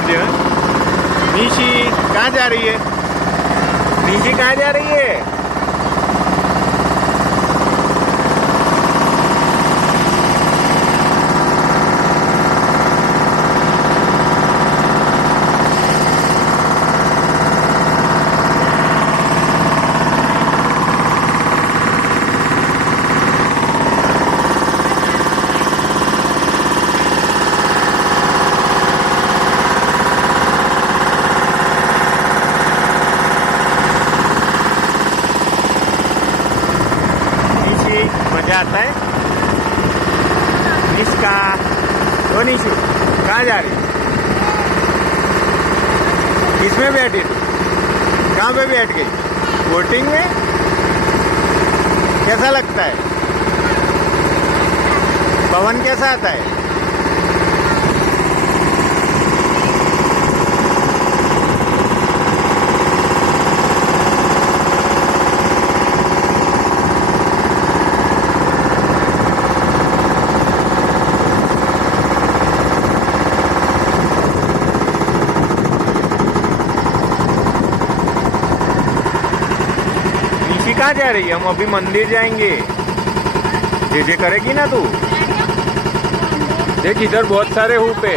काट निशी कहाँ जा रही है? निशी कहाँ जा रही है? मजा आता है? निष्का, ओ निशु कहाँ जा रही? किसमें बैठी तू? कहाँ पे बैठ गई? बोटिंग में? कैसा लगता है? पवन कैसा आता है? कहाँ जा रही है? हम अभी मंदिर जाएंगे। जे करेगी ना तू? देख इधर बहुत सारे हुप है।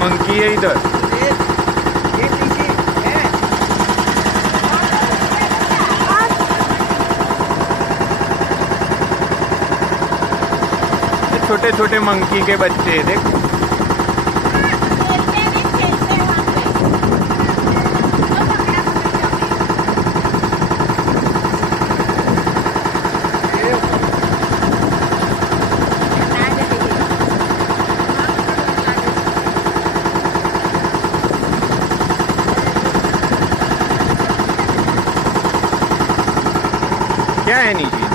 मंकी है इधर। छोटे छोटे मंकी के बच्चे देख। क्या है नीचे?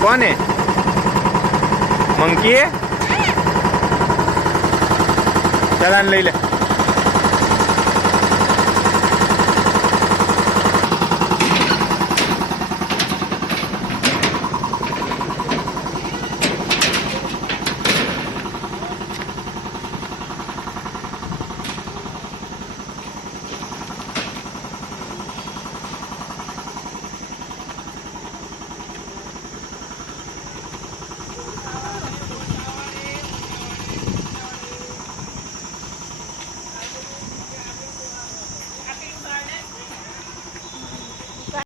कौन है? मंकी है? चल ले ले।